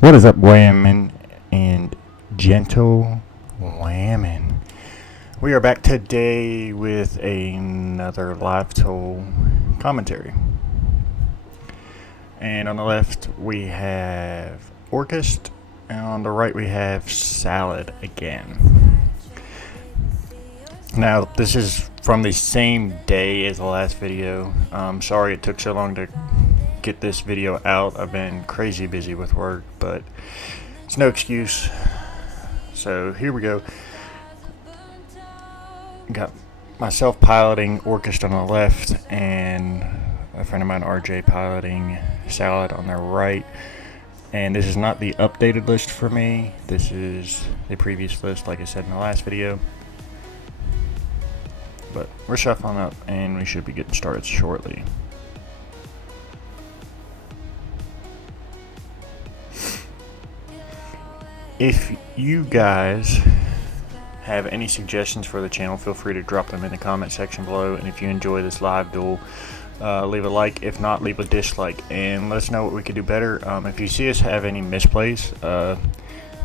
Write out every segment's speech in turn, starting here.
What is up, whammin' and gentle whammin'? We are back today with another live tool commentary. And on the left we have Orcust, and on the right we have Salad again. Now, this is from the same day as the last video. Sorry it took so long to get this video out. I've been crazy busy with work, but it's no excuse. So here we go. Got myself piloting Orcust on the left and a friend of mine, RJ, piloting Salad on the right. And this is not the updated list for me. This is the previous list, like I said in the last video. But we're shuffling up and we should be getting started shortly. If you guys have any suggestions for the channel, feel free to drop them in the comment section below. And if you enjoy this live duel, leave a like. If not, leave a dislike and let us know what we could do better. If you see us have any misplays,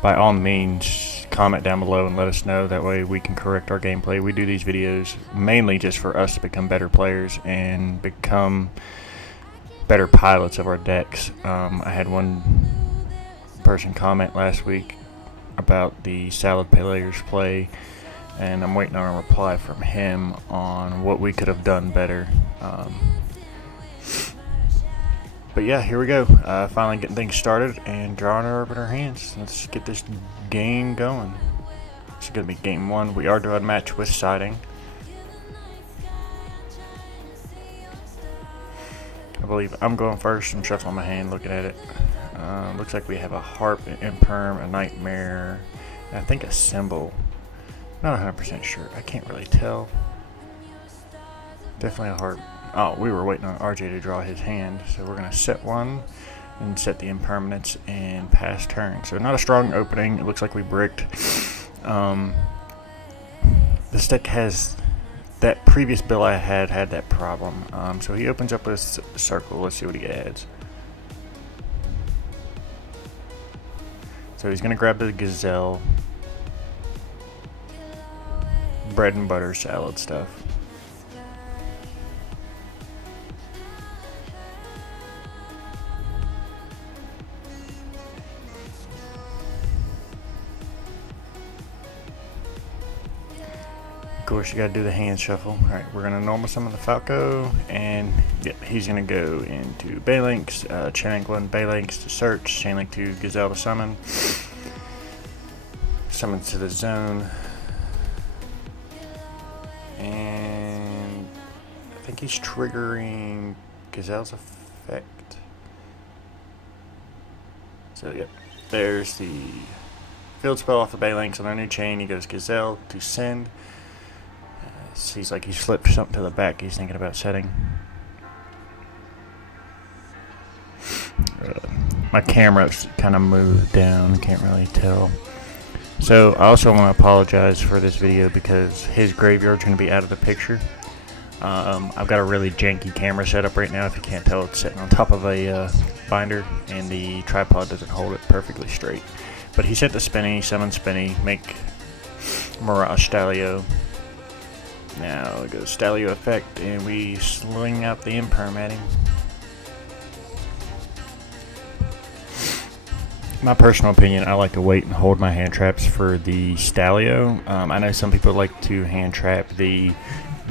by all means comment down below and let us know. That way we can correct our gameplay. We do these videos mainly just for us to become better players and become better pilots of our decks. I had one person comment last week about the Salad players play, and I'm waiting on a reply from him on what we could have done better. But yeah, here we go. Finally getting things started and drawing her up in her hands. Let's get this game going. It's going to be game one. We are doing a match with siding. I believe I'm going first. I'm shuffling my hand, looking at it. Looks like we have a harp, an imperm, a nightmare, and I think a symbol. Not 100% sure. I can't really tell. Definitely a harp. Oh, we were waiting on RJ to draw his hand, so we're going to set one and set the impermanence and pass turn. So not a strong opening. It looks like we bricked. This deck has that previous bill I had that problem. So he opens up with a circle. Let's see what he adds. So he's going to grab the gazelle, bread and butter salad stuff. Of course, you got to do the hand shuffle. Alright, we're going to normal summon the Falco, and yep, he's going to go into Balinks, Chainlink 1 Balinks to search, Chainlink 2 Gazelle to summon, summon to the zone, and I think he's triggering Gazelle's effect. So yep, there's the field spell off the Balinks on our new chain. He goes Gazelle to send. Seems like he's flipped something to the back he's thinking about setting. My camera's kind of moved down, can't really tell. So I also want to apologize for this video because his graveyard's going to be out of the picture. I've got a really janky camera set up right now. If you can't tell, it's sitting on top of a binder and the tripod doesn't hold it perfectly straight. But he set the Spinny, summon Spinny, make Mirage Stalio. Now it goes Stalio effect, and we sling out the imperm at him. My personal opinion, I like to wait and hold my hand traps for the Stalio. I know some people like to hand trap the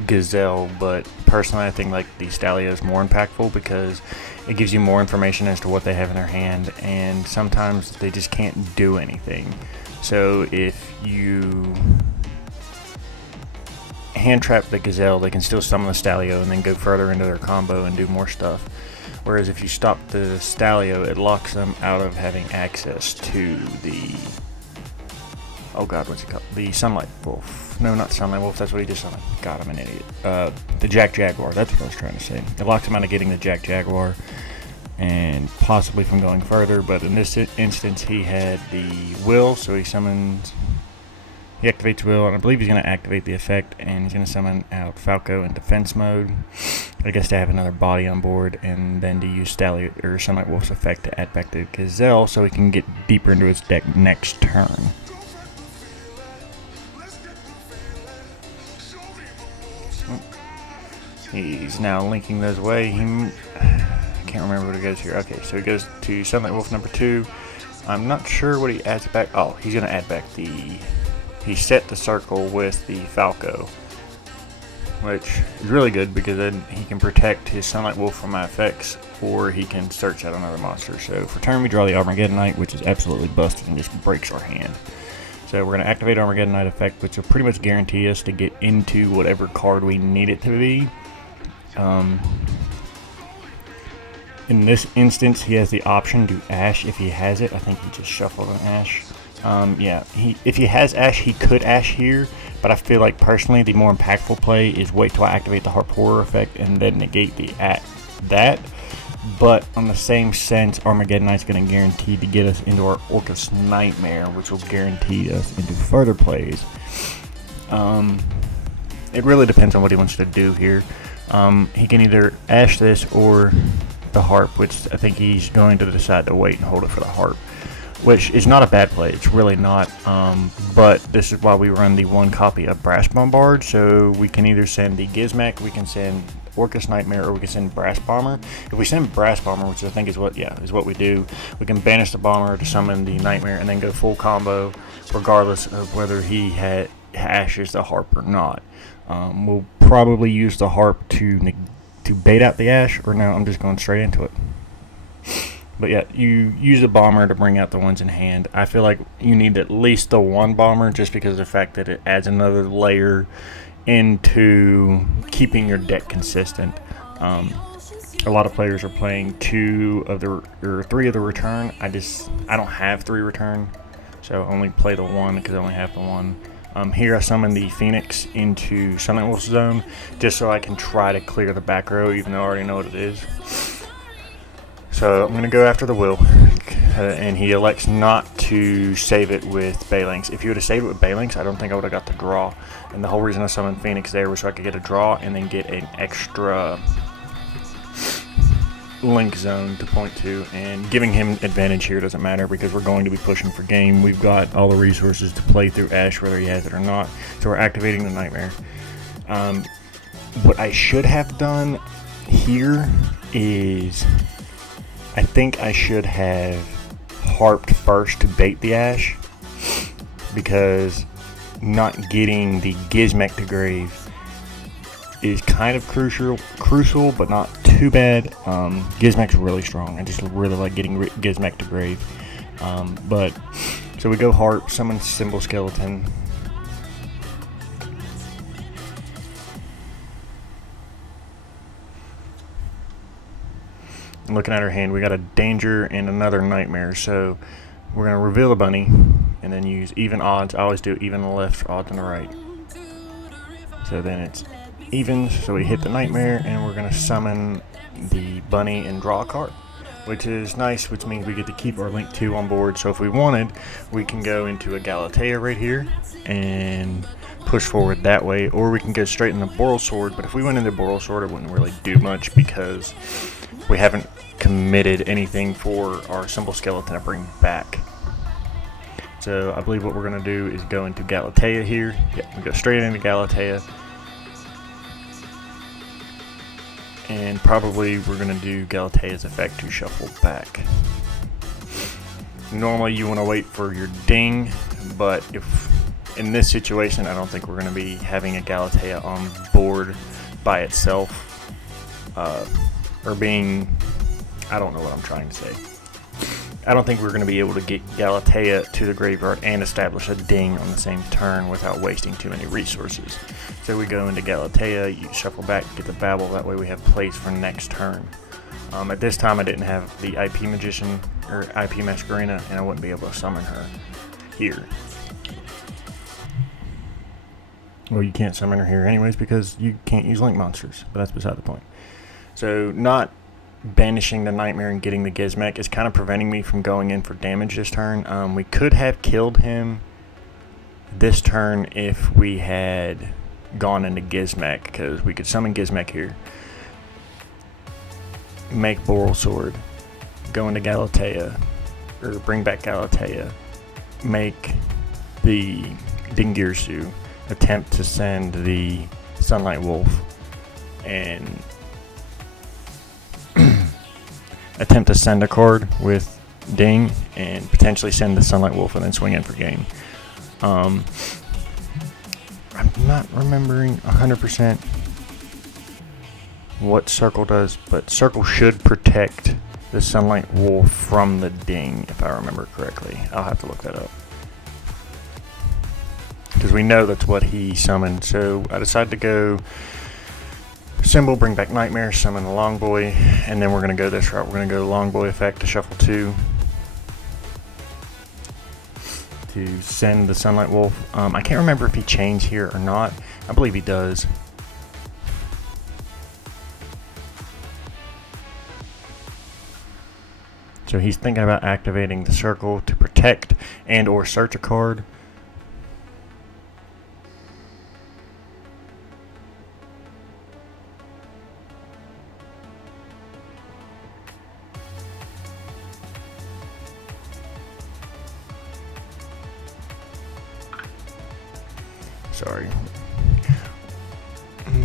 Gazelle, but personally I think like the Stalio is more impactful because it gives you more information as to what they have in their hand, and sometimes they just can't do anything. So if you hand trap the Gazelle, they can still summon the Stalio and then go further into their combo and do more stuff. Whereas if you stop the Stalio, it locks them out of having access to the, oh god, what's it called? The Sunlight Wolf. No, not Sunlight Wolf, that's what he just summoned. God, I'm an idiot. The Jack Jaguar, that's what I was trying to say. It locks him out of getting the Jack Jaguar and possibly from going further, but in this instance he had the Will, so he summons He activates Will, and I believe he's going to activate the effect, and he's going to summon out Falco in defense mode. I guess to have another body on board, and then to use Stally or Sunlight Wolf's effect to add back the Gazelle so he can get deeper into his deck next turn. He's now linking those away. I can't remember what he goes here. Okay, so he goes to Sunlight Wolf number 2. I'm not sure what he adds back. Oh, he's going to add back he set the circle with the Falco, which is really good because then he can protect his Sunlight Wolf from my effects, or he can search out another monster. So for turn, we draw the Armageddonite, which is absolutely busted and just breaks our hand. So we're going to activate Armageddonite effect, which will pretty much guarantee us to get into whatever card we need it to be. In this instance, he has the option to Ash if he has it. I think he just shuffled an Ash. Yeah, if he has Ash, he could Ash here, but I feel like personally the more impactful play is wait till I activate the Harp Horror effect and then negate that. But on the same sense, Armageddonite's going to guarantee to get us into our Orcust Nightmare, which will guarantee us into further plays. It really depends on what he wants to do here. He can either Ash this or the Harp, which I think he's going to decide to wait and hold it for the Harp, which is not a bad play. It's really not, but this is why we run the 1 copy of Brass Bombard, so we can either send the Gizmek, we can send Orcust Nightmare, or we can send Brass Bomber. If we send Brass Bomber, which I think is what we do, we can banish the Bomber to summon the Nightmare and then go full combo regardless of whether he hashes the Harp or not. We'll probably use the Harp to bait out the Ash, or no, I'm just going straight into it. But yeah, you use the Bomber to bring out the ones in hand. I feel like you need at least the 1 Bomber just because of the fact that it adds another layer into keeping your deck consistent. A lot of players are playing 3 of the return. I don't have 3 return, so I only play the 1 because I only have the 1. Here I summon the Phoenix into Sunlight Wolf's zone just so I can try to clear the back row, even though I already know what it is. So I'm going to go after the Will, and he elects not to save it with Baylings. If you would have saved it with Baylings, I don't think I would have got the draw. And the whole reason I summoned Phoenix there was so I could get a draw and then get an extra link zone to point to, and giving him advantage here doesn't matter because we're going to be pushing for game. We've got all the resources to play through Ash whether he has it or not, so we're activating the Nightmare. What I should have done here is I think I should have harped first to bait the Ash, because not getting the Gizmek to grave is kind of crucial, but not too bad. Gizmek's really strong. I just really like getting Gizmek to grave. So we go Harp, summon Symbol Skeleton. Looking at our hand, we got a Danger and another Nightmare, so we're going to reveal the bunny and then use even odds. I always do even on the left, odds on the right. So then it's evens, so we hit the Nightmare, and we're going to summon the bunny and draw a card, which is nice, which means we get to keep our Link 2 on board. So if we wanted, we can go into a Galatea right here and push forward that way, or we can go straight in the Boral Sword. But if we went into Boral Sword, it wouldn't really do much because we haven't committed anything for our Symbol Skeleton to bring back. So I believe what we're going to do is go into Galatea here. Yeah, we go straight into Galatea. And probably we're going to do Galatea's effect to shuffle back. Normally you want to wait for your ding, but if in this situation I don't think we're going to be having a Galatea on board by itself. Or being, I don't know what I'm trying to say. I don't think we're going to be able to get Galatea to the graveyard and establish a ding on the same turn without wasting too many resources. So we go into Galatea, you shuffle back, get the Babel, that way we have plays for next turn. At this time I didn't have the IP Magician or IP Masquerena, and I wouldn't be able to summon her here. Well, you can't summon her here anyways because you can't use Link monsters, but that's beside the point. So not banishing the Nightmare and getting the Gizmek is kind of preventing me from going in for damage this turn. We could have killed him this turn if we had gone into Gizmek, because we could summon Gizmek here, make Boral Sword, go into Galatea, or bring back Galatea, make the Dingirsu, attempt to send the Sunlight Wolf, and attempt to send a card with Ding, and potentially send the Sunlight Wolf and then swing in for game. I'm not remembering 100% what Circle does, but Circle should protect the Sunlight Wolf from the Ding, if I remember correctly. I'll have to look that up, because we know that's what he summoned. So I decided to go Symbol, bring back Nightmare, summon the Long Boy, and then we're going to go this route. We're going to go Long Boy effect to shuffle 2 to send the Sunlight Wolf. I can't remember if he chains here or not. I believe he does. So he's thinking about activating the Circle to protect and or search a card. Sorry.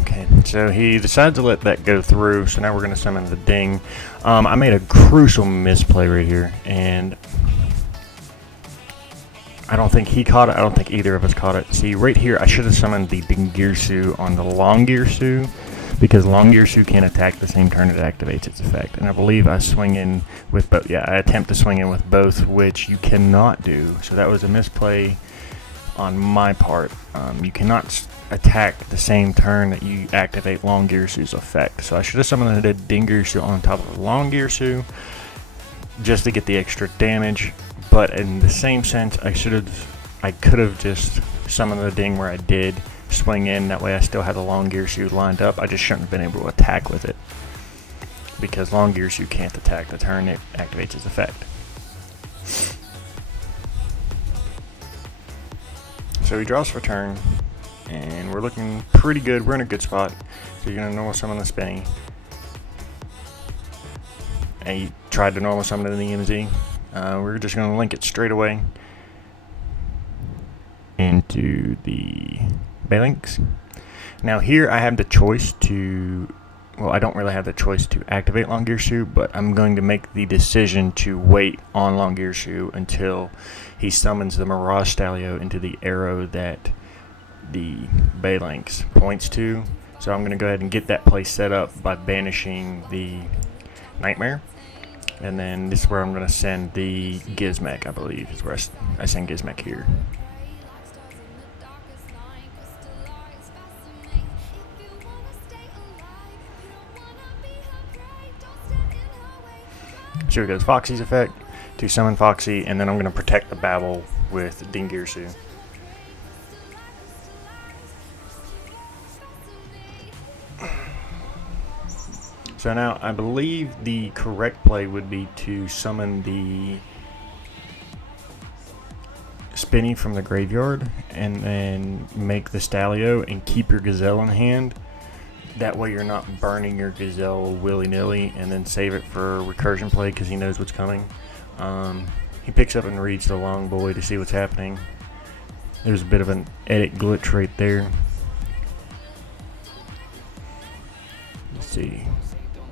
Okay, so he decided to let that go through, so now we're going to summon the Ding. I made a crucial misplay right here, and I don't think he caught it. I don't think either of us caught it. See, right here, I should have summoned the Dingirsu on the Longirsu, because Longirsu can't attack the same turn it activates its effect. And I believe I swing in with both. Yeah, I attempt to swing in with both, which you cannot do. So that was a misplay on my part. You cannot attack the same turn that you activate Longirsu's effect. So I should have summoned the Dingirsu on top of the Longirsu just to get the extra damage. But in the same sense, I could have just summoned the Ding where I did, swing in. That way I still had the Longirsu lined up. I just shouldn't have been able to attack with it, because Longirsu can't attack the turn it activates its effect. So he draws for turn, and we're looking pretty good. We're in a good spot. So you're going to normal summon the Spinny. And he tried to normal summon it in the EMZ. We're just going to link it straight away into the Balinks. Now here I have the choice to, well, I don't really have the choice to activate Longirsu, but I'm going to make the decision to wait on Longirsu until he summons the Mirage Stalio into the arrow that the Balinks points to. So I'm going to go ahead and get that play set up by banishing the Nightmare. And then this is where I'm going to send the Gizmek, I believe, is where I send Gizmek here. So here goes Foxy's effect to summon Foxy, and then I'm going to protect the Babel with Dingirsu. So now I believe the correct play would be to summon the Spinny from the graveyard and then make the Stalio and keep your Gazelle in hand. That way you're not burning your Gazelle willy-nilly and then save it for recursion play because he knows what's coming. He picks up and reads the Long Boy to see what's happening. There's a bit of an edit glitch right there. Let's see.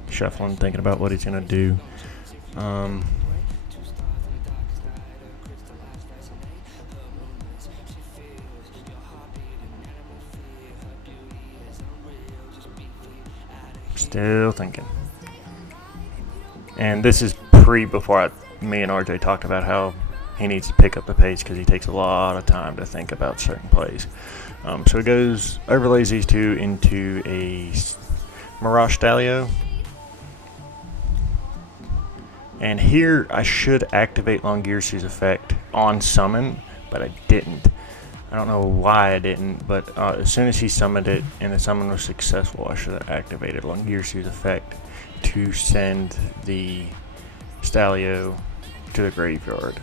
Shuffling, thinking about what he's going to do. Still thinking. And this is before me and RJ talked about how he needs to pick up the pace because he takes a lot of time to think about certain plays. So he goes, overlays these two into a Mirage Stalio. And here I should activate Longirsu's effect on summon, but I didn't. I don't know why I didn't, but as soon as he summoned it and the summon was successful, I should have activated Longirsu's effect to send the Stalio to the graveyard.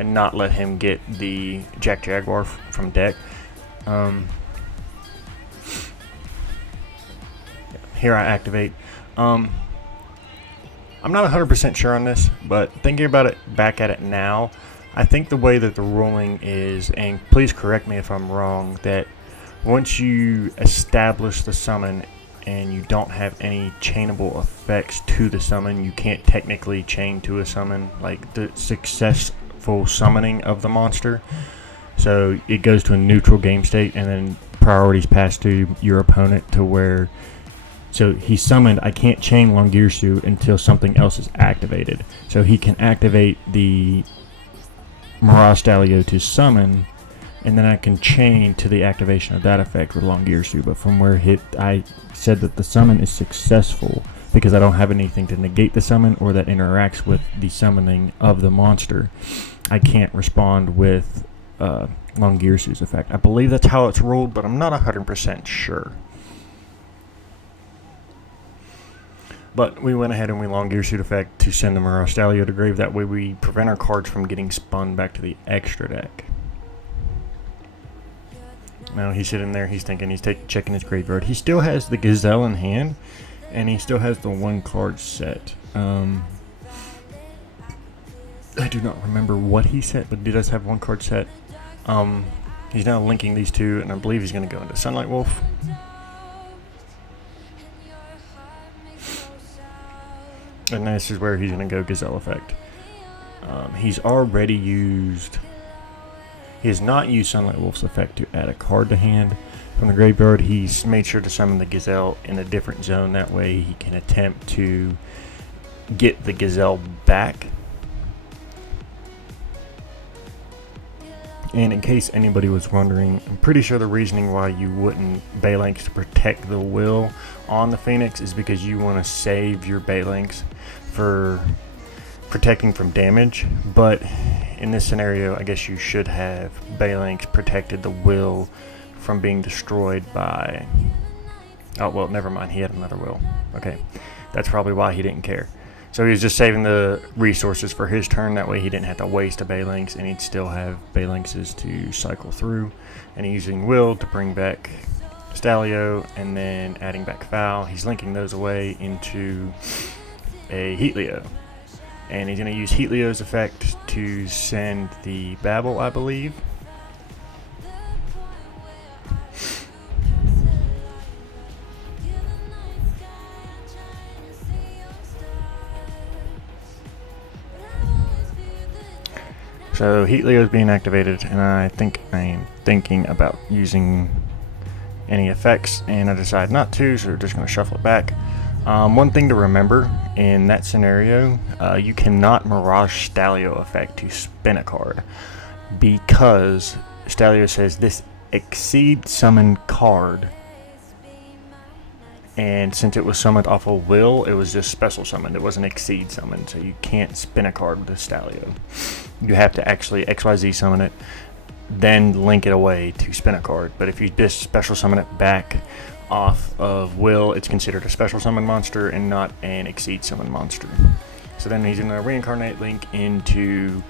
and not let him get the Jack Jaguar from deck. Here I activate. I'm not 100% sure on this, but thinking about it back at it now, I think the way that the ruling is, and please correct me if I'm wrong, that once you establish the summon and you don't have any chainable effects to the summon, you can't technically chain to a summon, like the successful summoning of the monster. So it goes to a neutral game state, and then priorities pass to your opponent to where, so he summoned, I can't chain Longirsu until something else is activated. So he can activate the Mirage Stallion to summon, and then I can chain to the activation of that effect with Longirsu. But from where I said that the summon is successful because I don't have anything to negate the summon or that interacts with the summoning of the monster, I can't respond with Longirsu's effect. I believe that's how it's ruled, but I'm not 100% sure. But we went ahead and we Longirsu effect to send the Mirage Stallion to grave. That way we prevent our cards from getting spun back to the extra deck. Now he's sitting there, he's thinking, he's checking his graveyard. He still has the Gazelle in hand, and he still has the one card set. I do not remember what he set, but he does have one card set. He's now linking these two, and I believe he's going to go into Sunlight Wolf. And this is where he's going to go Gazelle effect. He's already used... He has not used Sunlight Wolf's effect to add a card to hand from the graveyard. He's made sure to summon the Gazelle in a different zone. That way he can attempt to get the Gazelle back. And in case anybody was wondering, I'm pretty sure the reasoning why you wouldn't Baylink to protect the will on the Phoenix is because you want to save your Baylinks for protecting from damage. But in this scenario, I guess you should have Baylinks protected the will from being destroyed by... Oh, well, never mind. He had another will. Okay. That's probably why he didn't care. So he was just saving the resources for his turn. That way he didn't have to waste a Baylinks, and he'd still have Baylinkses to cycle through. And he's using Will to bring back Stallion, and then adding back Foul. He's linking those away into a Heatleo. And he's going to use Heatleo's effect to send the Babel, I believe. So Heatleo is being activated, and I think I am thinking about using any effects, and I decide not to, so we're just going to shuffle it back. One thing to remember in that scenario, you cannot Mirage Stallion effect to spin a card, because Stallion says this exceed summon card, and since it was summoned off of Will, it was just special summoned. It wasn't exceed summoned, so you can't spin a card with a Stallion. You have to actually XYZ summon it, then link it away to spin a card. But if you just special summon it back off of Will, it's considered a special summon monster and not an exceed summon monster. So then he's going to reincarnate Link into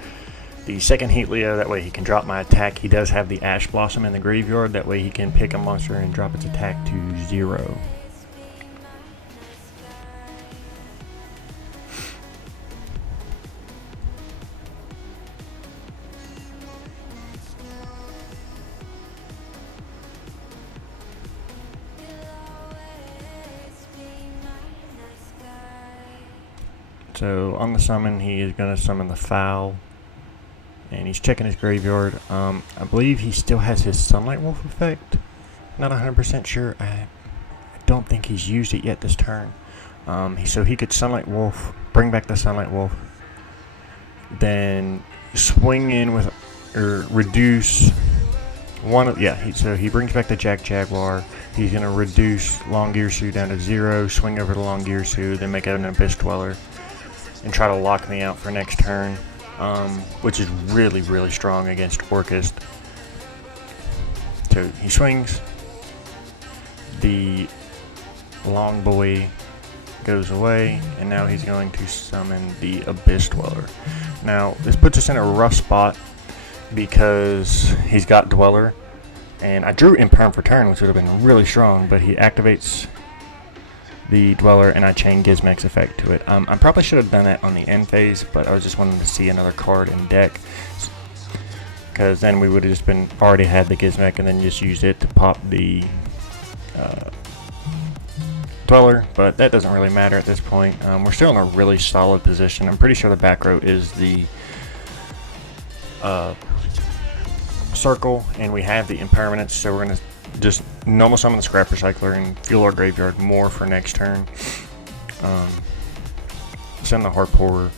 the second Heatleo. That way he can drop my attack. He does have the Ash Blossom in the graveyard. That way he can pick a monster and drop its attack to 0. So on the summon, he is going to summon the Foul, and he's checking his graveyard. I believe he still has his Sunlight Wolf effect. Not 100% sure. I don't think he's used it yet this turn. So he could Sunlight Wolf, bring back the Sunlight Wolf, then swing in with, or reduce one of, so he brings back the Jack Jaguar. He's going to reduce Longirsu down to 0, swing over to Longirsu, then make it an Abyss Dweller, and try to lock me out for next turn, which is really, really strong against Orcust. So he swings the Long Boy goes away, and now he's going to summon the Abyss Dweller. Now, this puts us in a rough spot because he's got Dweller, and I drew Imperm for turn, which would have been really strong, but he activates the Dweller, and I chain Gizmek's effect to it. I probably should have done that on the end phase, but I was just wanting to see another card in deck, because then we would have just already had the Gizmek and then just used it to pop the Dweller, but that doesn't really matter at this point. We're still in a really solid position. I'm pretty sure the back row is the circle, and we have the impermanence, so we're going to just normal summon the Scrap Recycler and fuel our graveyard more for next turn. Send the Heart Pourer.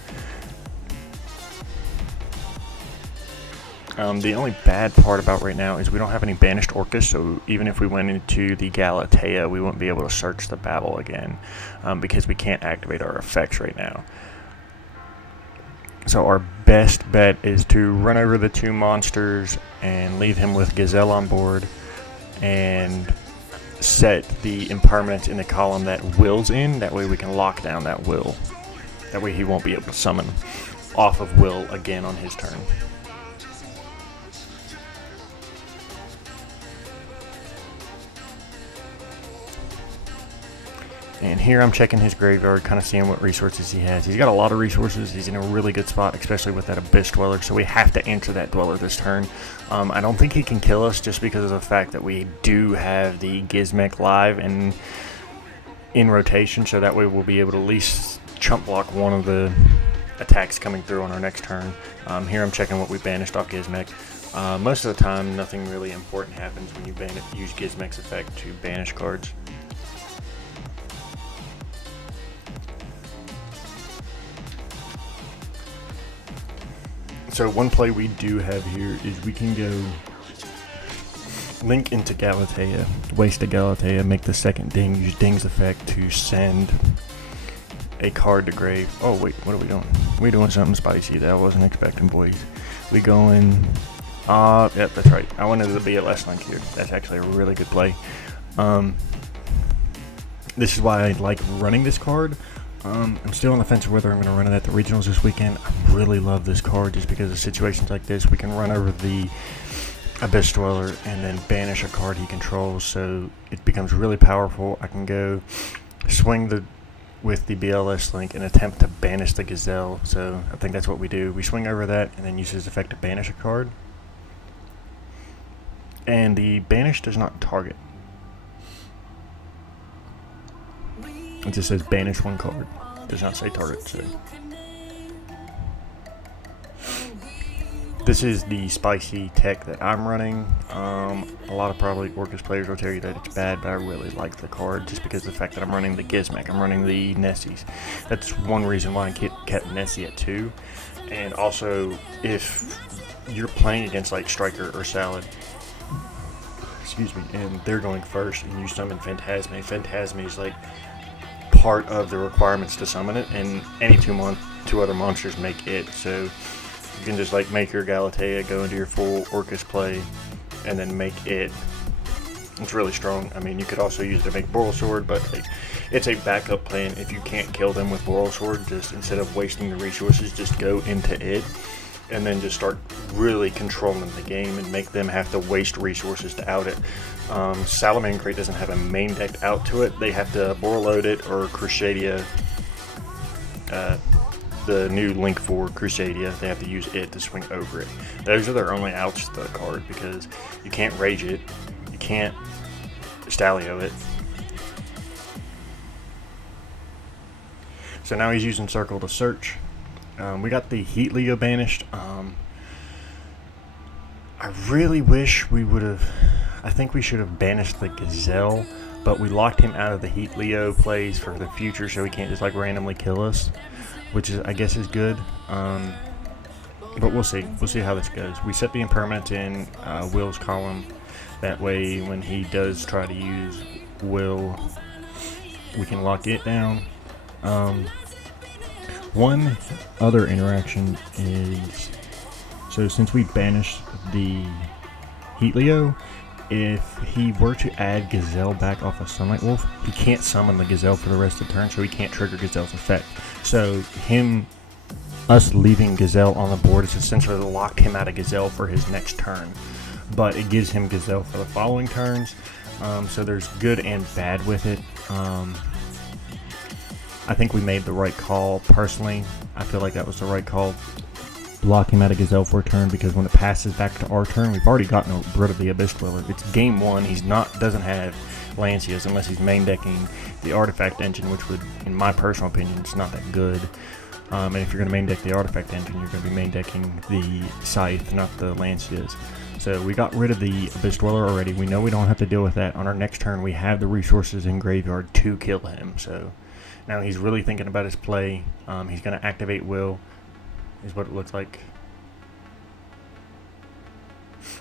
The only bad part about right now is we don't have any banished Orcust, so even if we went into the Galatea, we wouldn't be able to search the Babel again, because we can't activate our effects right now. So our best bet is to run over the 2 monsters and leave him with Gazelle on board, and set the impermanence in the column that Will's in. That way we can lock down that Will. That way he won't be able to summon off of Will again on his turn. And here I'm checking his graveyard, kind of seeing what resources he has. He's got a lot of resources. He's in a really good spot, especially with that Abyss Dweller, so we have to enter that Dweller this turn. I don't think he can kill us just because of the fact that we do have the Gizmek live and in rotation, so that way we'll be able to at least chump block one of the attacks coming through on our next turn. Here I'm checking what we banished off Gizmek. Most of the time, nothing really important happens when you use Gizmek's effect to banish cards. So one play we do have here is we can go link into Galatea, waste a Galatea, make the second ding, use Ding's effect to send a card to grave. Oh wait, what are we doing? We're doing something spicy that I wasn't expecting, boys. We going, yep, that's right. I wanted to be a less link here. That's actually a really good play. This is why I like running this card. I'm still on the fence of whether I'm going to run it at the regionals this weekend. I really love this card just because of situations like this. We can run over the Abyss Dweller and then banish a card he controls, so it becomes really powerful. I can go swing with the BLS link and attempt to banish the Gazelle, so I think that's what we do. We swing over that and then use his effect to banish a card. And the banish does not target. It just says banish one card. It does not say target. So this is the spicy tech that I'm running. A lot of probably Orcust players will tell you that it's bad, but I really like the card just because of the fact that I'm running the Gizmek. I'm running the Nessies. That's one reason why I kept Nessie at 2. And also, if you're playing against like Striker or Salad, excuse me, and they're going first, and you summon Phantasme. Phantasme is like part of the requirements to summon it, and any two other monsters make it, so you can just like make your Galatea, go into your full Orcust play, and then make it. It's really strong. I mean, you could also use it to make Boral Sword, but like, it's a backup plan. If you can't kill them with Boral Sword, just instead of wasting the resources, just go into it, and then just start really controlling the game and make them have to waste resources to out it. Salamangreat doesn't have a main deck out to it. They have to Borreload it or Crusadia, the new link for Crusadia. They have to use it to swing over it. Those are their only outs to the card because you can't rage it, you can't Stalio it. So now he's using Circle to search. We got the Heat Leo banished. I really wish we would have. I think we should have banished the Gazelle, but we locked him out of the Heat Leo plays for the future, so he can't just like randomly kill us, which is, I guess, is good. But we'll see. We'll see how this goes. We set the impermanence in Will's column. That way, when he does try to use Will, we can lock it down. One other interaction is, so since we banished the Heat Leo, if he were to add Gazelle back off of Sunlight Wolf, he can't summon the Gazelle for the rest of the turn, so he can't trigger Gazelle's effect. So us leaving Gazelle on the board has essentially locked him out of Gazelle for his next turn, but it gives him Gazelle for the following turns. So there's good and bad with it. I think we made the right call. Personally, I feel like that was the right call. Block him out of Gazelle for a turn, because when it passes back to our turn, we've already gotten rid of the Abyss Dweller. It's game one. Doesn't have Lancias unless he's main decking the Artifact Engine, which would, in my personal opinion, it's not that good. And if you're going to main deck the Artifact Engine, you're going to be main decking the Scythe, not the Lancias. So we got rid of the Abyss Dweller already. We know we don't have to deal with that. On our next turn, we have the resources in graveyard to kill him. So now he's really thinking about his play. He's going to activate Will, is what it looks like.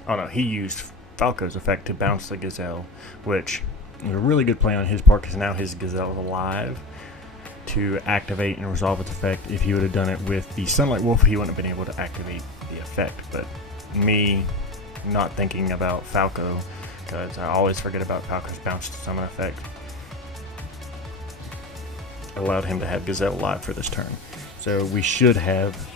Oh no, he used Falco's effect to bounce the Gazelle, which was a really good play on his part, because now his Gazelle is alive to activate and resolve its effect. If he would have done it with the Sunlight Wolf, he wouldn't have been able to activate the effect. But me not thinking about Falco, because I always forget about Falco's bounce to summon effect, allowed him to have Gazelle alive for this turn. So we should have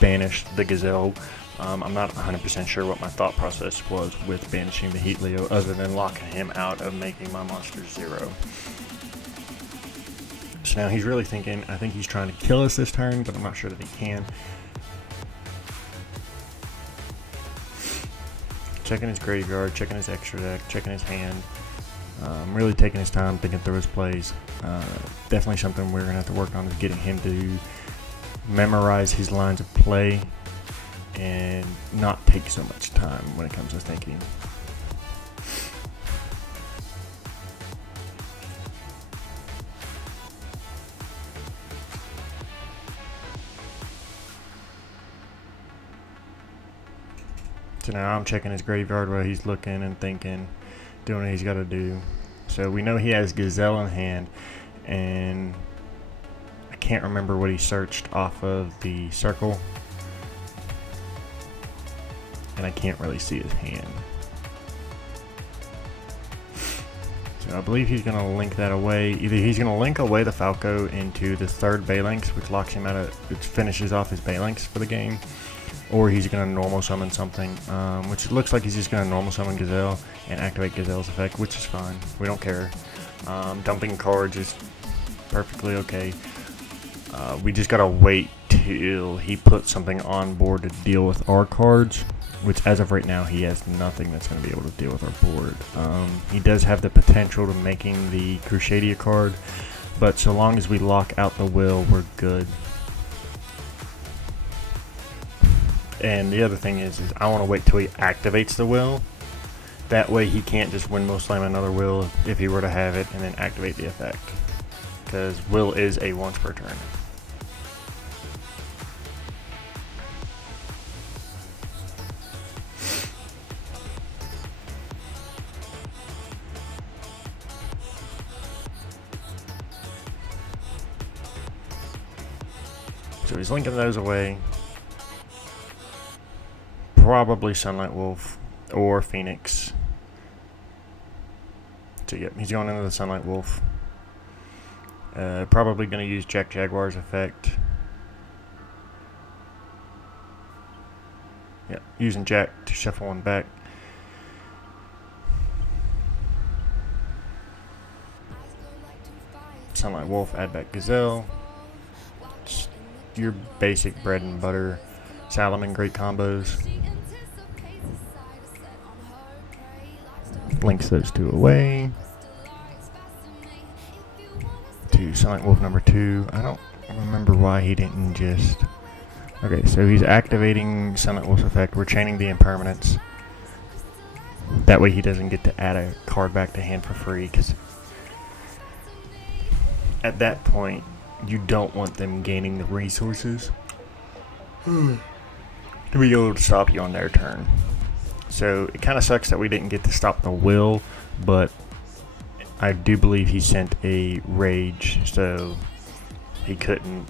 banished the Gazelle. I'm not 100% sure what my thought process was with banishing the Heat Leo, other than locking him out of making my monster 0. So now he's really thinking, I think he's trying to kill us this turn, but I'm not sure that he can. Checking his graveyard, checking his extra deck, checking his hand. Really taking his time thinking through his plays. Definitely something we're going to have to work on, is getting him to memorize his lines of play and not take so much time when it comes to thinking. So now I'm checking his graveyard while he's looking and thinking, doing what he's got to do. So we know he has Gazelle in hand, and I can't remember what he searched off of the circle, and I can't really see his hand. So I believe he's going to link that away. Either he's going to link away the Falco into the third Phalanx, which locks him out of, which finishes off his Phalanx for the game, or he's going to normal summon something, which it looks like he's just going to normal summon Gazelle and activate Gazelle's effect, which is fine. We don't care. Dumping cards is perfectly okay. We just got to wait till he puts something on board to deal with our cards, which as of right now he has nothing that's going to be able to deal with our board. He does have the potential to making the Crusadia card, but so long as we lock out the Will, we're good. And the other thing is I want to wait till he activates the Will. That way he can't just windmill slam another Will if he were to have it and then activate the effect, because Will is a once per turn. So he's linking those away. Probably Sunlight Wolf or Phoenix. So yep, he's going into the Sunlight Wolf. Probably going to use Jack Jaguar's effect. Yep, using Jack to shuffle one back. Sunlight Wolf, add back Gazelle. Just your basic bread and butter Salomon great combos. Links those two away to Sunlight Wolf number 2. I don't remember why he didn't just... Okay, so he's activating Sunlight Wolf's effect. We're chaining the impermanence. That way he doesn't get to add a card back to hand for free, because at that point you don't want them gaining the resources to be able to stop you on their turn. So it kind of sucks that we didn't get to stop the Will, but I do believe he sent a Rage, so he couldn't.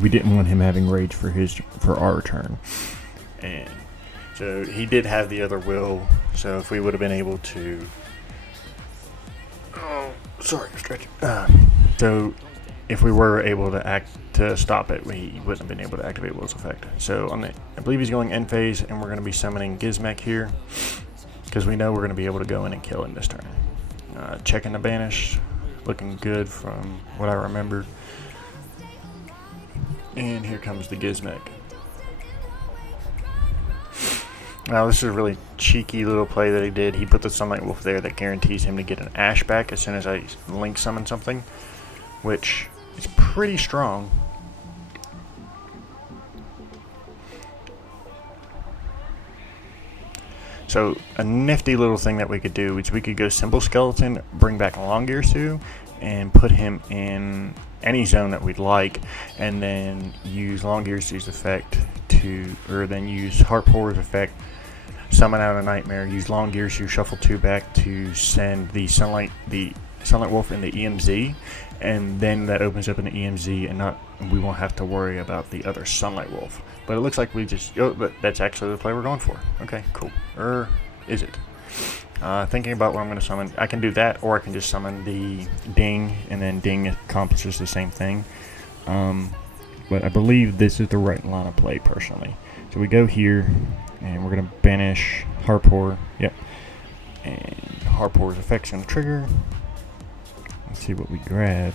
We didn't want him having Rage for our turn, and so So he did have the other will, so if we would have been able to... Oh, sorry, stretch. So if we were able to stop it, we wouldn't have been able to activate Will's effect. So I believe he's going end phase, and we're going to be summoning Gizmek here, because we know we're going to be able to go in and kill him this turn. Checking the banish, looking good from what I remember. And here comes the Gizmek. Now this is a really cheeky little play that he did. He put the Sunlight Wolf there that guarantees him to get an Ash back as soon as I link summon something, which is pretty strong. So a nifty little thing that we could do is we could go Simple Skeleton, bring back Longyearsu, and put him in any zone that we'd like, and then use Longyearsu's effect or then use Harpor's effect, summon out a Nightmare, use Longyearsu, shuffle 2 back to send the Sunlight Wolf in the EMZ, and then that opens up in the EMZ, and we won't have to worry about the other Sunlight Wolf. But it looks like but that's actually the play we're going for. Okay, cool. Or is it? Thinking about what I'm going to summon, I can do that, or I can just summon the Ding, and then Ding accomplishes the same thing. But I believe this is the right line of play, personally. So we go here, and we're going to banish Harpor. Yep. And Harpor's effect's going to trigger. Let's see what we grab.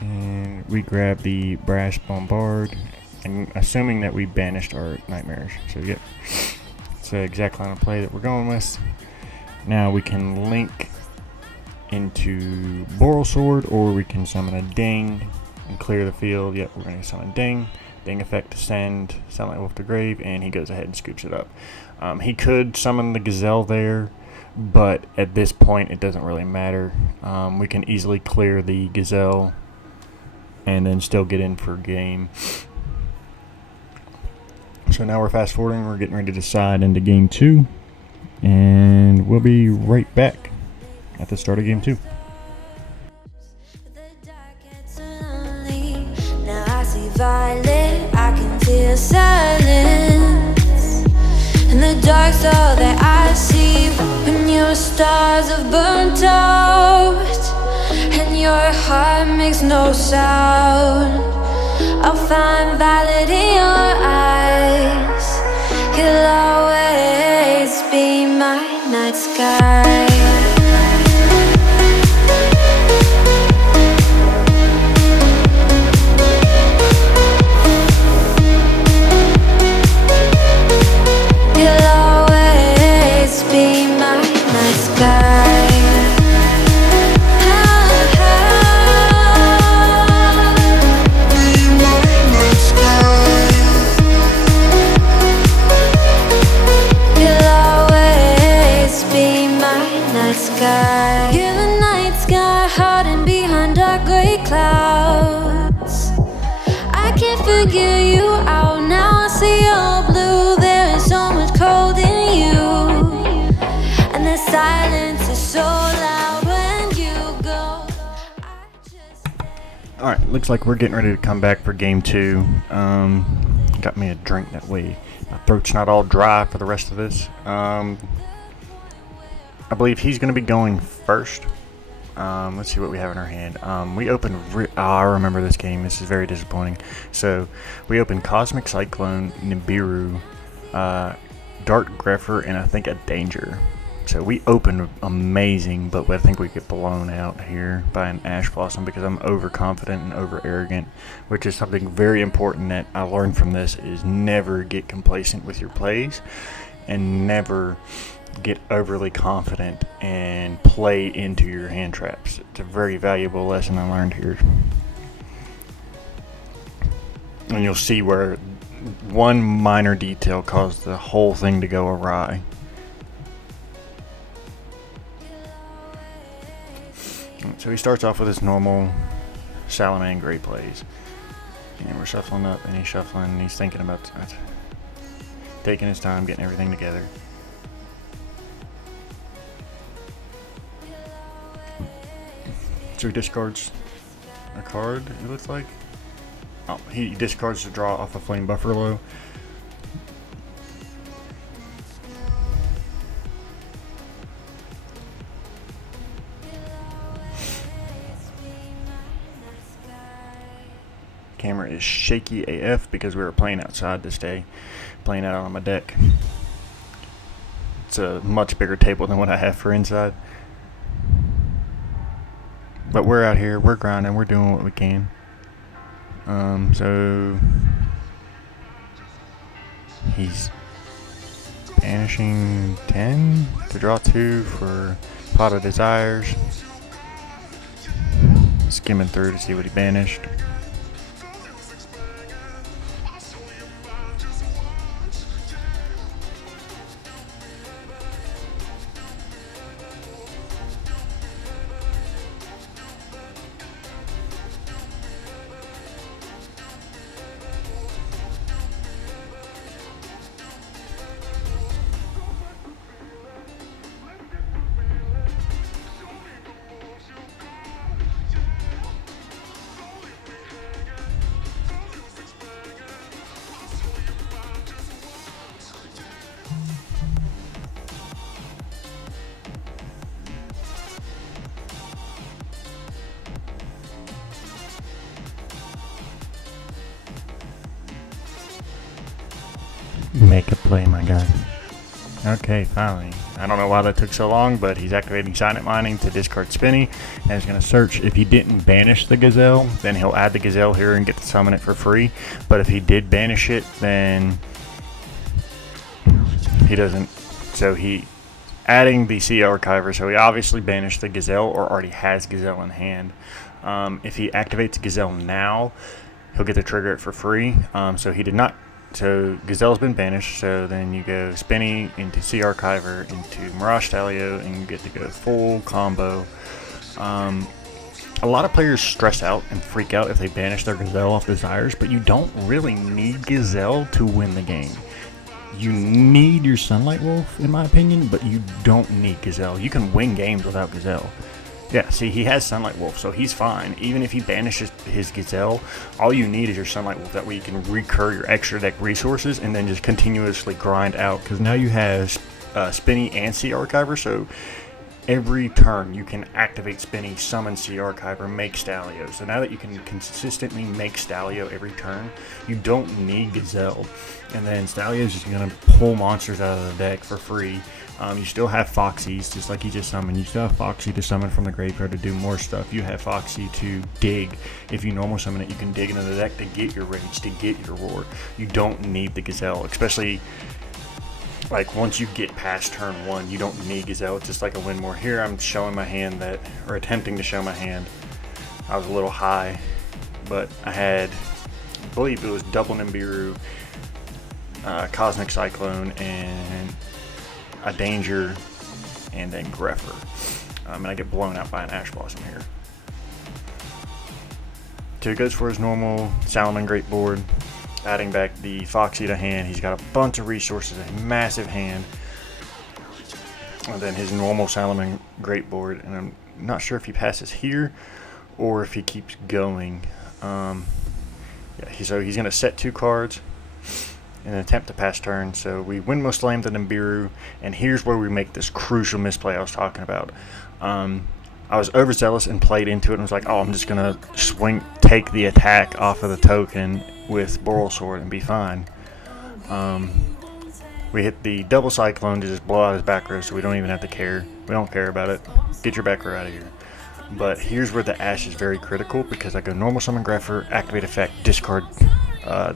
And we grab the Brash Bombard, and assuming that we banished our Nightmares. So yep. It's the exact line of play that we're going with. Now we can link into Boral Sword, or we can summon a Ding and clear the field. Yep, we're going to summon Ding. Ding effect to send Sunlight Wolf to grave, and he goes ahead and scoops it up. He could summon the Gazelle there, but at this point it doesn't really matter. We can easily clear the Gazelle and then still get in for game. So now we're fast forwarding, we're getting ready to decide into game 2, and we'll be right back at the start of game 2. Now I see violet, I can feel silence. In the dark's all that I see, when your stars have burnt out and your heart makes no sound. I'll find violet in your eyes. You'll always be my night sky. You'll always be my night sky. You're the night sky, hiding behind dark gray clouds. I can't figure you out now. I see your blue. There is so much cold in you, and the silence is so loud when you go. Alright, looks like we're getting ready to come back for game 2. Got me a drink, that way my throat's not all dry for the rest of this. I believe he's going to be going first. Let's see what we have in our hand. We opened... I remember this game. This is very disappointing. So, we opened Cosmic Cyclone, Nibiru, Dark Grepher, and I think a Danger. So, we opened amazing, but I think we get blown out here by an Ash Blossom because I'm overconfident and over-arrogant, which is something very important that I learned from this, is never get complacent with your plays, and never get overly confident and play into your hand traps. It's a very valuable lesson I learned here. And you'll see where one minor detail caused the whole thing to go awry. So he starts off with his normal Salamangre plays. And we're shuffling up, and he's shuffling, and he's thinking about that. Taking his time, getting everything together. So he discards a card, it looks like. Oh, he discards to draw off a Flame Buffalo. camera is shaky AF because we were playing outside this day, playing out on my deck. It's a much bigger table than what I have for inside. But we're out here, we're grinding, we're doing what we can. So he's banishing 10 to draw 2 for Pot of Desires. Skimming through to see what he banished. Make a play, my guy. Okay, finally. I don't know why that took so long, but he's activating Silent Mining to discard Spinny, and he's going to search. If he didn't banish the Gazelle, then he'll add the Gazelle here and get to summon it for free. But if he did banish it, then he doesn't. So he adding the Sea Archiver, so he obviously banished the Gazelle or already has Gazelle in hand. If he activates Gazelle now, he'll get to trigger it for free. So he did not. So Gazelle's been banished, so then you go Spinny into Sea Archiver into Mirage Stalio, and you get to go full combo. A lot of players stress out and freak out if they banish their Gazelle off Desires, but you don't really need Gazelle to win the game. You need your Sunlight Wolf, in my opinion, but you don't need Gazelle. You can win games without Gazelle. Yeah, see, he has Sunlight Wolf, so he's fine. Even if he banishes his Gazelle, all you need is your Sunlight Wolf. That way you can recur your extra deck resources and then just continuously grind out. Because now you have Spinny and Sea Archiver, so every turn you can activate Spinny, summon Sea Archiver, make Stalio. So now that you can consistently make Stalio every turn, you don't need Gazelle. And then Stalio is just going to pull monsters out of the deck for free. You still have Foxies, just like you just summoned. You still have Foxy to summon from the graveyard to do more stuff. You have Foxy to dig. If you normal summon it, you can dig into the deck to get your Rage, to get your Roar. You don't need the Gazelle, especially like once you get past turn 1, you don't need Gazelle. It's just like a win more. Here I'm showing my hand that, or attempting to show my hand. I was a little high, but I had, I believe it was double Nibiru, Cosmic Cyclone, and a Danger, and then Greffer. And I get blown out by an Ash Blossom here. So he goes for his normal Salaman Great Board, adding back the Foxy to hand. He's got a bunch of resources, a massive hand. And then his normal Salaman Great Board, and I'm not sure if he passes here or if he keeps going. Yeah, so he's going to set 2 cards in an attempt to pass turn. So we Windmill Slam the Nibiru, and here's where we make this crucial misplay I was talking about. I was overzealous and played into it and was like, oh, I'm just going to take the attack off of the token with Boral Sword and be fine. We hit the double Cyclone to just blow out his back row, so we don't even have to care. We don't care about it. Get your back row out of here. But here's where the Ash is very critical, because I go normal summon Greffer, activate effect, discard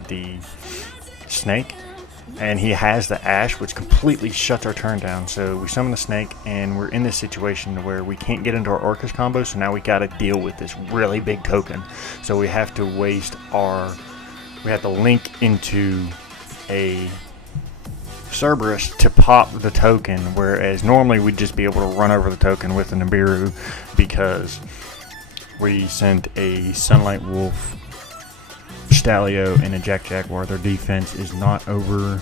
the Snake, and he has the Ash, which completely shuts our turn down. So we summon the Snake, and we're in this situation where we can't get into our Orcust combo, so now we got to deal with this really big token. So we have to we have to link into a Cerberus to pop the token, whereas normally we'd just be able to run over the token with the Nibiru, because we sent a Sunlight Wolf, Stalio, and a Jack Jaguar. Their defense is not over,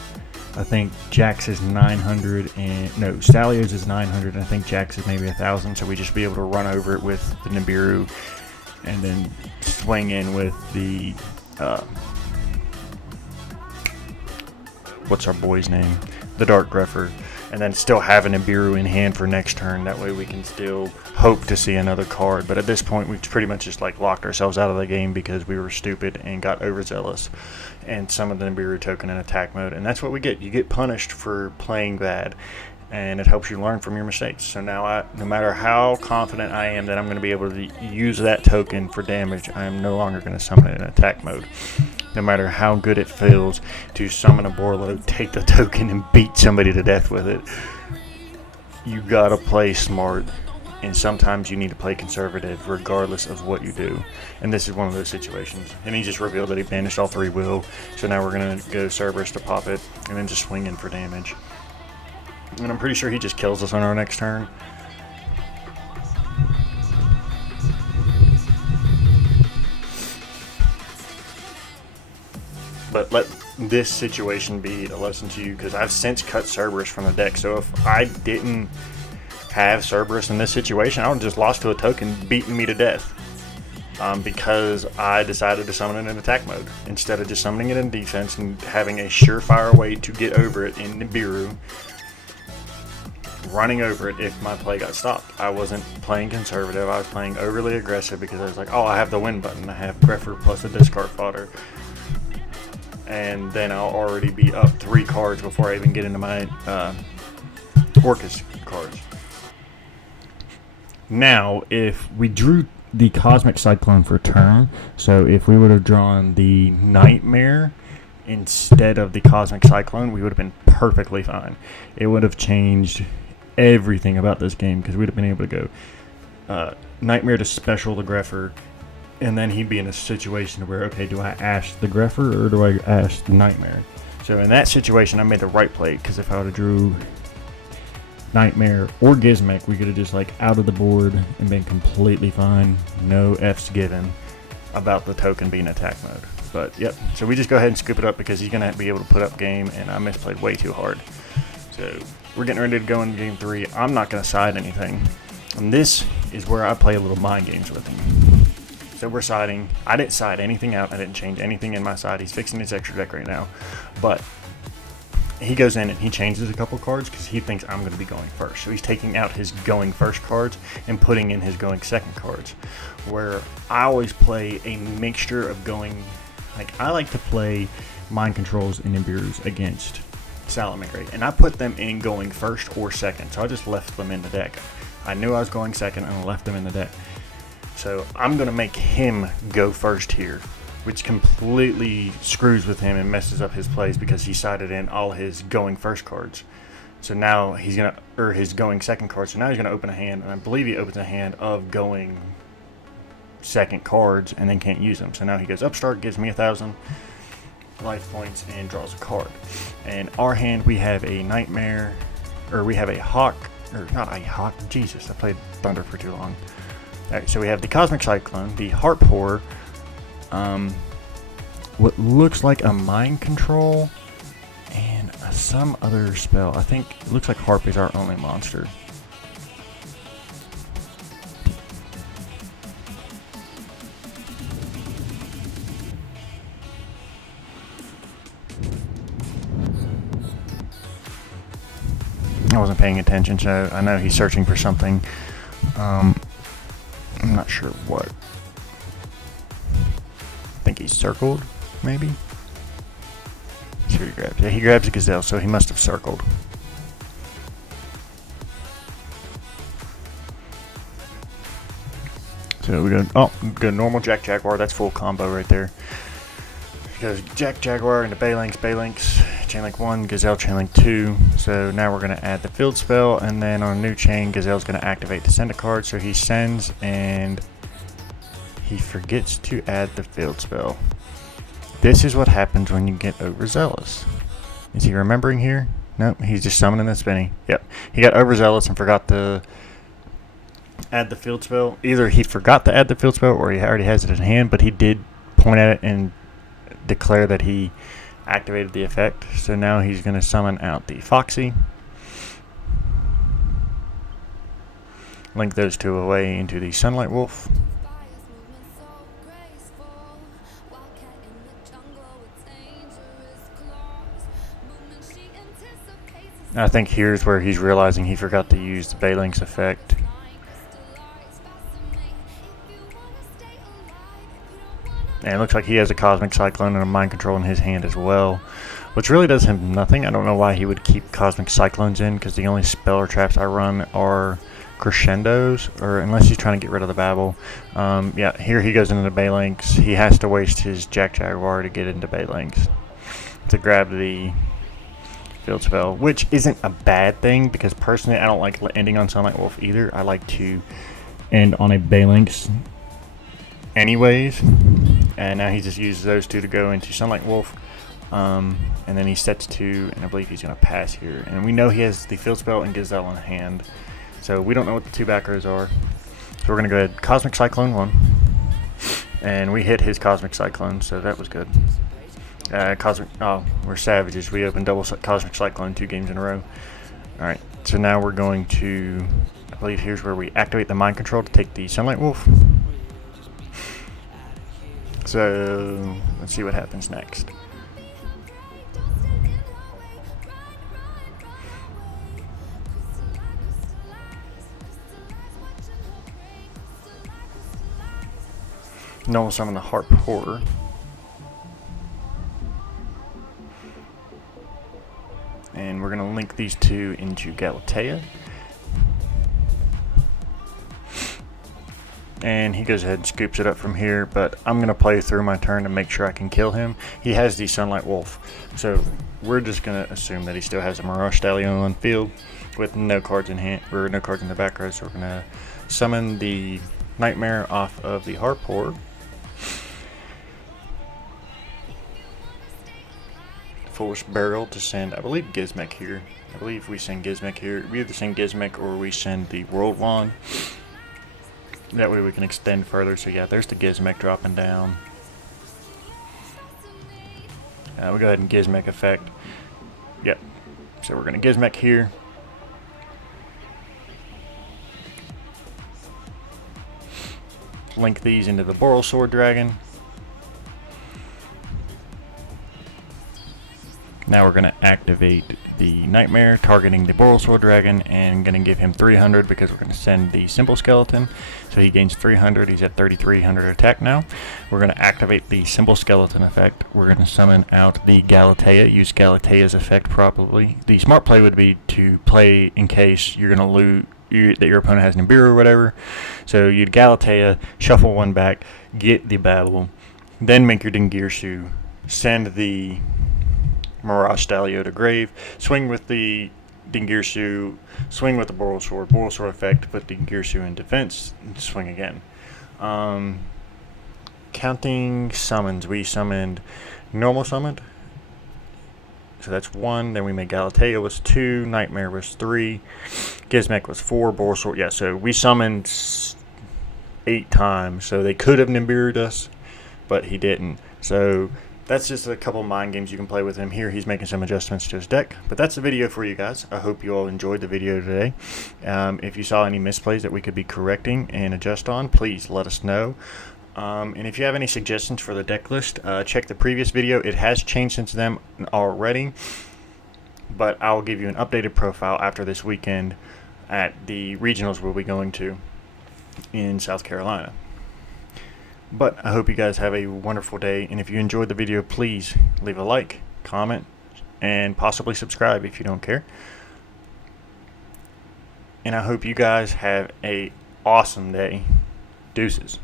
I think Jack's is 900, and no, Stalio's is 900, and I think Jack's is maybe 1,000, so we just be able to run over it with the Nibiru and then swing in with the what's our boy's name? The Dark Greffer, and then still have an Nibiru in hand for next turn. That way we can still hope to see another card. But at this point, we've pretty much just like locked ourselves out of the game because we were stupid and got overzealous and summoned the Nibiru token in attack mode. And that's what we get. You get punished for playing bad, and it helps you learn from your mistakes. So now, no matter how confident I am that I'm going to be able to use that token for damage, I am no longer going to summon it in attack mode. No matter how good it feels to summon a Borlo, take the token, and beat somebody to death with it, you gotta play smart, and sometimes you need to play conservative regardless of what you do. And this is one of those situations. And he just revealed that he banished all 3 will, so now we're gonna go Cerberus to pop it, and then just swing in for damage. And I'm pretty sure he just kills us on our next turn. But let this situation be a lesson to you, because I've since cut Cerberus from the deck. So if I didn't have Cerberus in this situation, I would have just lost to a token beating me to death. Because I decided to summon it in attack mode instead of just summoning it in defense and having a surefire way to get over it in Nibiru, running over it if my play got stopped. I wasn't playing conservative, I was playing overly aggressive because I was like, oh, I have the win button, I have Greffer plus a discard fodder. And then I'll already be up 3 cards before I even get into my Orcust cards. Now, if we drew the Cosmic Cyclone for turn, so if we would have drawn the Nightmare instead of the Cosmic Cyclone, we would have been perfectly fine. It would have changed everything about this game, because we'd have been able to go Nightmare to special the Greffer, and then he'd be in a situation where, okay, do I ash the Greffer or do I ash the Nightmare? So in that situation, I made the right play, because if I would have drew Nightmare or Gizmek, we could have just like out of the board and been completely fine. No F's given about the token being attack mode. But yep, so we just go ahead and scoop it up because he's going to be able to put up game, and I misplayed way too hard. So we're getting ready to go into game 3. I'm not going to side anything. And this is where I play a little mind games with him. So we're siding. I didn't side anything out. I didn't change anything in my side. He's fixing his extra deck right now. But he goes in and he changes a couple cards because he thinks I'm going to be going first. So he's taking out his going first cards and putting in his going second cards. Where I always play a mixture of going, like I like to play mind controls and Nibirus against Salamangreat. And I put them in going first or second. So I just left them in the deck. I knew I was going second and I left them in the deck. So I'm going to make him go first here, which completely screws with him and messes up his plays because he sided in all his going first cards. So now he's going to, or his going second cards. So now he's going to open a hand, and I believe he opens a hand of going second cards and then can't use them. So now he goes upstart, gives me 1,000 life points, and draws a card. And our hand, we have a Nightmare, or we have a Hawk, or not a Hawk, Jesus, I played Thunder for too long. Alright, so we have the Cosmic Cyclone, the Heart Pour, what looks like a Mind Control, and some other spell. I think it looks like Harp is our only monster. I wasn't paying attention, so I know he's searching for something. I'm not sure what. I think he's circled, maybe? See what he grabs. Yeah, he grabs a Gazelle, so he must have circled. So we go normal Jack Jaguar. That's full combo right there. Goes Jack Jaguar into Balinks, Chainlink 1, Gazelle Chainlink 2. So now we're going to add the field spell, and then on a new chain, Gazelle's going to activate to send a card. So he sends, and he forgets to add the field spell. This is what happens when you get overzealous. Is he remembering here? Nope, he's just summoning the spinny. Yep, he got overzealous and forgot to add the field spell. Either he forgot to add the field spell or he already has it in hand, but he did point at it and declare that he activated the effect. So now he's going to summon out the Foxy, link those two away into the Sunlight Wolf, I think here's where he's realizing he forgot to use the Balinks effect. And it looks like he has a Cosmic Cyclone and a Mind Control in his hand as well, which really does him nothing. I don't know why he would keep Cosmic Cyclones in, because the only spell or traps I run are Crescendos, or unless he's trying to get rid of the Babel. Yeah, here he goes into the Balinks. He has to waste his Jack Jaguar to get into Balinks to grab the field spell, which isn't a bad thing, because personally I don't like ending on Sunlight Wolf either. I like to end on a Balinks anyways, and now he just uses those two to go into Sunlight Wolf, and then he sets two, and I believe he's going to pass here, and we know he has the field spell and Gazelle in hand, so we don't know what the two backers are. So we're going to go ahead Cosmic Cyclone 1, and we hit his Cosmic Cyclone, so that was good. We're savages. We opened double Cosmic Cyclone 2 games in a row. Alright, so now we're going to, I believe here's where we activate the Mind Control to take the Sunlight Wolf. So let's see what happens next. Normal summon the Harp Horror. And we're going to link these two into Galatea. And he goes ahead and scoops it up from here, but I'm going to play through my turn to make sure I can kill him. He has the Sunlight Wolf, so we're just going to assume that he still has a Mirage Stallion on field with no cards in hand, or no cards in the back row, so we're going to summon the Nightmare off of the Harp Horror. Force Barrel to send, I believe, Gizmek here. I believe we send Gizmek here. We either send Gizmek or we send the World Wand. That way we can extend further. So yeah, there's the Gizmek dropping down. We'll go ahead and Gizmek effect. Yep. So we're going to Gizmek here. Link these into the Boral Sword Dragon. Now we're going to activate the Nightmare, targeting the Boral Sword Dragon, and going to give him 300 because we're going to send the Simple Skeleton. So he gains 300, he's at 3,300 attack now. We're going to activate the Simple Skeleton effect. We're going to summon out the Galatea, use Galatea's effect properly. The smart play would be to play in case you're going to lose, that your opponent has Nibiru or whatever. So you'd Galatea, shuffle one back, get the Babel, then make your Dingirsu, send the Mirage Stallion to grave, swing with the Dingirsu, swing with the Boral Sword effect, put Dingirsu in defense, and swing again. Counting summons, we summoned normal summoned, so that's 1, then we made Galatea was 2, Nightmare was 3, Gizmek was 4, Boral Sword, yeah, so we summoned 8 times, so they could have Nibiru'd us, but he didn't. So that's just a couple mind games you can play with him. Here he's making some adjustments to his deck. But that's the video for you guys. I hope you all enjoyed the video today. If you saw any misplays that we could be correcting and adjust on, please let us know. And if you have any suggestions for the deck list, check the previous video. It has changed since then already. But I'll give you an updated profile after this weekend at the regionals we'll be going to in South Carolina. But I hope you guys have a wonderful day, and if you enjoyed the video, please leave a like, comment, and possibly subscribe if you don't care. And I hope you guys have a awesome day. Deuces.